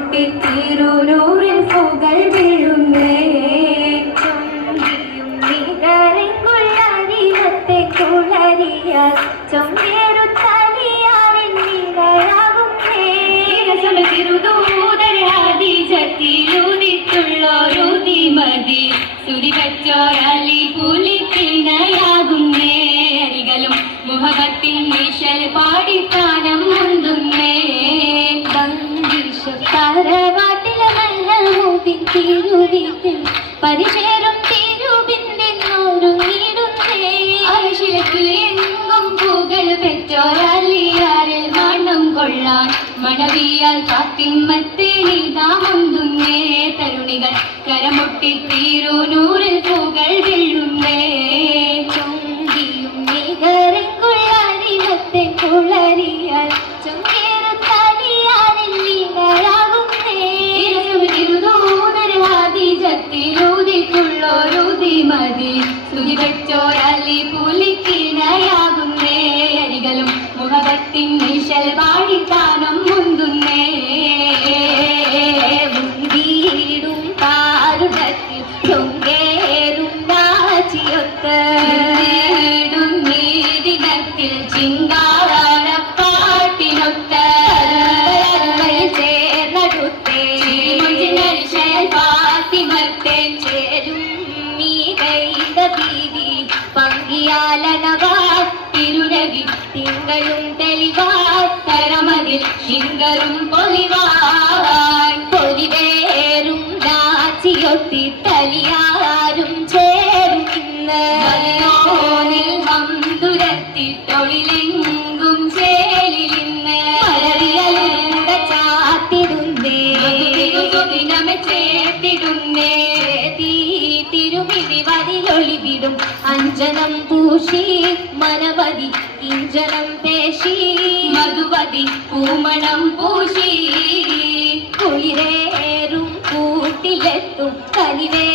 കരമുട്ടി തിരുനൂറിൽ പുകൾ വീഴുന്നേ നികരങ്ങുള്ളരികത്തെ കുളരിയാൽ ചൊമ്പേരു തലിയാറിൻ നിലയാകുന്നേ തിരുദൂതരാദിജത്തിലുദിത്തുള്ളൊരു മതി സുരിവച്ചോരലി പുലിക്കിണയാകുന്നേ അരികളും മുഹബത്തിൻ നിശൽ പാടിത്താനം മുന്തുന്നേ തറവാട്ടിലെ നല്ല മൂത്തിൻ തിരുവീട്ടിൽ പരിചേരും തിരുബിന്ദിന്നൊരുങ്ങിടുന്നേ ആയുഷിലേക്ക് എങ്ങും പൂകൾ പെറ്റോരലിയാറിൽ മണം കൊള്ളാൻ മണവിയാൽ ഫാത്തിമത്തേനിതാ മുന്തുന്നേ തരുണികൾ കരമുട്ടി തിരുനൂറിൽ പൂകൾ വീഴുന്നേ ചൊങ്കിയും നികരങ്ങുള്ളരികത്തെ കുളരിയാൽ ചൊങ്കേരു തലിയാറിൽ നിലയാകുന്നേ തിരുദൂതരാദിജത്തിലുദിത്തുള്ളൊരു മതി സുരിവച്ചോരലി പുലിക്കിണയാകുന്നേ അരികളും മുഹബത്തിൻ നിശൽ പാടിത്താനം മുന്തുന്നേ മുന്തിയിടും പാരുടത്തിൽ ചൊങ്കേറും നാച്ചിയൊത്ത് നീദിനത്തിൽ ചിങ്കാരപ്പാട്ടിനൊത്ത ചേർന്നടുത്തേ ഫാത്തിമത്തെ ചേരും മീ കൈത ഭീതി പങ്കിയാലനവാ തിരുനബി തിങ്കളും തെളിവാ തരമതിൽ ശിങ്കറും പൊലിവാൻ പൊലിവേറും നാച്ചിയൊത്തി തലിയാരും ചേരും ഇന്ന് മലയോനിൽ വന്തുരത്തിട്ടൊളിലെങ്കും ചേലിലിന്ന് പലവിയലൂടെ ചാത്തിടുന്നേ ദിനമെ ചേർത്തിടുന്നേ തിരുമിഴി വരിലൊളിവിടും അഞ്ജനം പൂശി മനവതി കിഞ്ചനം പേശി മധുവതി പൂമണം പൂശി കുളിരേറും കൂട്ടിലെത്തും കലിവേ